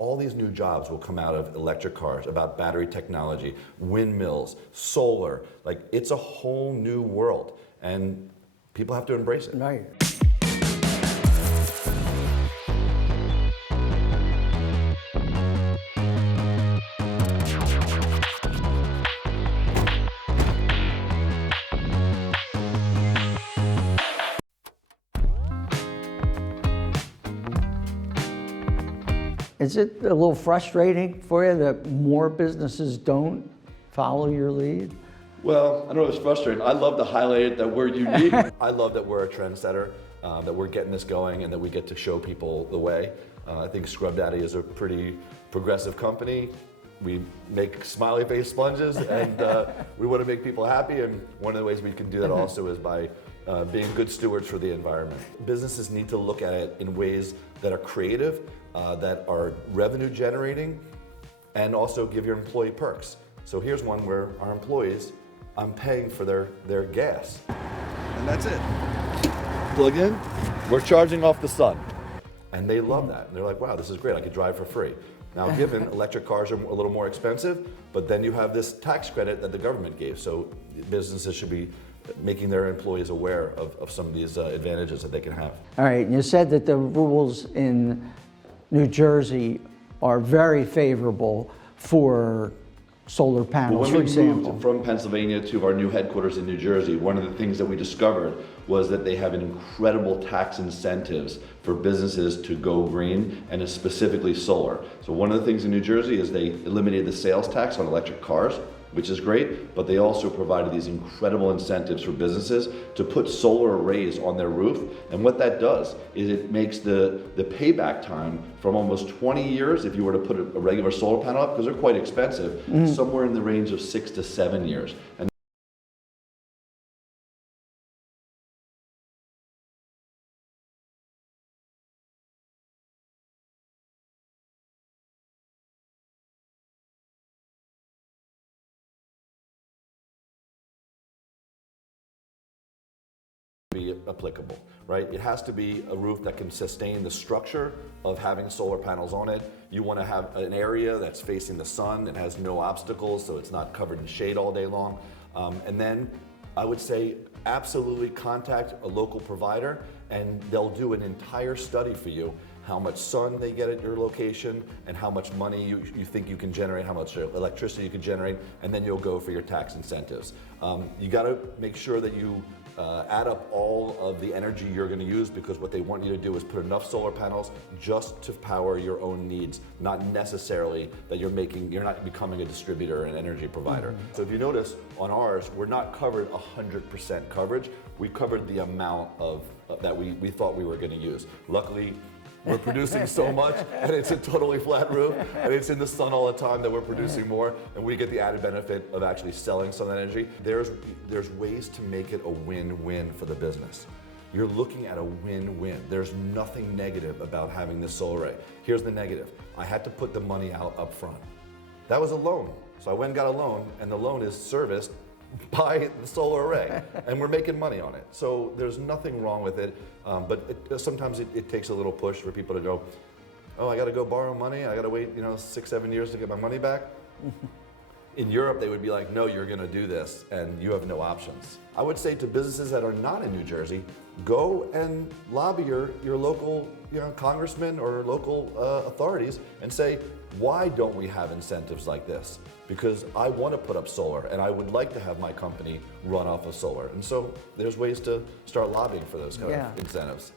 all these new jobs will come out of electric cars, about battery technology, windmills, solar. Like, it's a whole new world, and people have to embrace it. Right. Is it a little frustrating for you that more businesses don't follow your lead? Well, I don't know if it's frustrating. I love to highlight it that we're unique. I love that we're a trendsetter, that we're getting this going, and that we get to show people the way. I think Scrub Daddy is a pretty progressive company. We make smiley face sponges, and we want to make people happy, and one of the ways we can do that also is by being good stewards for the environment. Businesses need to look at it in ways that are creative, that are revenue generating, and also give your employee perks. So here's one where our employees, I'm paying for their gas. And that's it. Plug in, we're charging off the sun. And they love that. And they're like, wow, this is great, I could drive for free. Now, given electric cars are a little more expensive, but then you have this tax credit that the government gave. So businesses should be making their employees aware of some of these advantages that they can have. All right, and you said that the rules in New Jersey are very favorable for solar panels, for When we example. moved from Pennsylvania to our new headquarters in New Jersey, one of the things that we discovered was that they have an incredible tax incentives for businesses to go green, and it's specifically solar. So one of the things in New Jersey is they eliminated the sales tax on electric cars, which is great, but they also provided these incredible incentives for businesses to put solar arrays on their roof. And what that does is it makes the payback time from almost 20 years, if you were to put a regular solar panel up, because they're quite expensive, somewhere in the range of 6 to 7 years. And be applicable, right? It has to be a roof that can sustain the structure of having solar panels on it. You want to have an area that's facing the sun and has no obstacles, so it's not covered in shade all day long. And then I would say absolutely contact a local provider, and they'll do an entire study for you, how much sun they get at your location and how much money you think you can generate, how much electricity you can generate, and then you'll go for your tax incentives. You got to make sure that you add up all of the energy you're going to use, because what they want you to do is put enough solar panels just to power your own needs, not necessarily that you're not becoming a distributor and energy provider. So if you notice on ours, we're not covered 100% coverage. We covered the amount of that we thought we were going to use. Luckily, we're producing so much, and it's a totally flat roof, and it's in the sun all the time, that we're producing more, and we get the added benefit of actually selling some energy. There's ways to make it a win-win for the business. You're looking at a win-win. There's nothing negative about having this solar array. Here's the negative. I had to put the money out up front. That was a loan. So I went and got a loan, and the loan is serviced by the solar array, and we're making money on it. So there's nothing wrong with it, but sometimes it takes a little push for people to go, oh, I gotta go borrow money, I gotta wait 6, 7 years to get my money back. In Europe, they would be like, no, you're gonna do this, and you have no options. I would say to businesses that are not in New Jersey, go and lobby your local congressman or local authorities and say, why don't we have incentives like this? Because I want to put up solar, and I would like to have my company run off of solar. And so there's ways to start lobbying for those kind of incentives.